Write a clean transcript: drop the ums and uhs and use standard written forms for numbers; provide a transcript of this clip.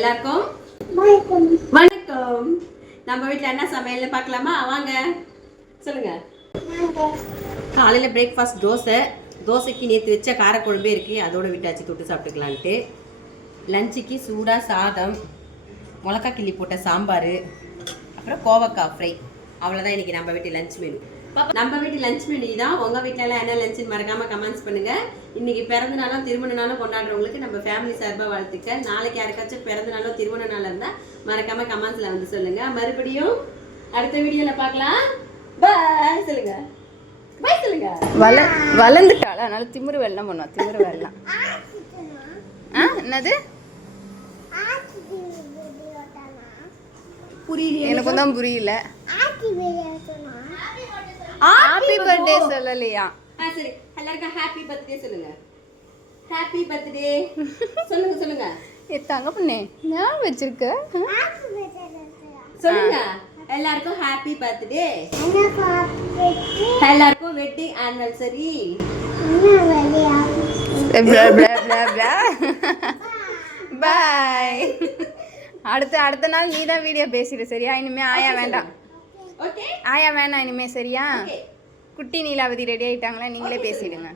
எல்லாருக்கும் வணக்கம். நம்ம வீட்டில் என்ன சமையல்னு பார்க்கலாமா? வாங்க சொல்லுங்க. காலையில் பிரேக்ஃபாஸ்ட் தோசைக்கு நேற்று வச்ச காரக்குழம்பே இருக்குது, அதோட விட்டாச்சு தொட்டு சாப்பிட்டுக்கலான்ட்டு. லஞ்சுக்கு சூடாக சாதம், மிளகா கிள்ளி போட்ட சாம்பார், அப்புறம் கோவக்காய் ஃப்ரை. அவ்வளோதான் இன்றைக்கி நம்ம வீட்டு லஞ்ச் மெனு. நம்ம வீட்டு லஞ்ச் மெனு தான். உங்கள் வீட்டிலலாம் என்ன லஞ்சுன்னு மறக்காமல் கமெண்ட்ஸ் பண்ணுங்கள். இன்றைக்கி பிறந்த நாளும் திருமண நாளும் கொண்டாடுறவங்களுக்கு நம்ம ஃபேமிலி சார்பாக வாழ்த்துக்கள். நாளைக்கு யாருக்காச்சும் பிறந்த நாளோ திருமண நாள் இருந்தால் மறக்காமல் கமெண்ட்ஸில் வந்து சொல்லுங்கள். மறுபடியும் அடுத்த வீடியோவில் பார்க்கலாம். பாய் சொல்லுங்க. பாய் சொல்லுங்க. வளர்ந்துட்டாள், அதனால திமிரு வெள்ளம் பண்ணுவா. திமிரு வெள்ளம் என்னது புரியல, எனக்கும் தான் புரியல. ஹாப்பி பர்த்டே சொல்லலையா? சரி, எல்லாருக்கும் ஹாப்பி பர்த்டே சொல்லுங்க. ஹாப்பி பர்த்டே சொல்லுங்க சொல்லுங்க. தங்க பண்ணே நான் வச்சிருக்க சொல்லுங்க. எல்லாருக்கும் ஹாப்பி பர்த்டே. எல்லாருக்கும் வெட்டிங் ஆனிவர்சரி. பாய். அடுத்த நாள் நீ தான் வீடியோ பேசிடு சரியா? இனிமே ஆயா வேண்டாம். ஆயா வேணாம் இனிமே சரியா? குட்டி நீலாவதி ரெடி ஆயிட்டாங்களா? நீங்களே பேசிடுங்க.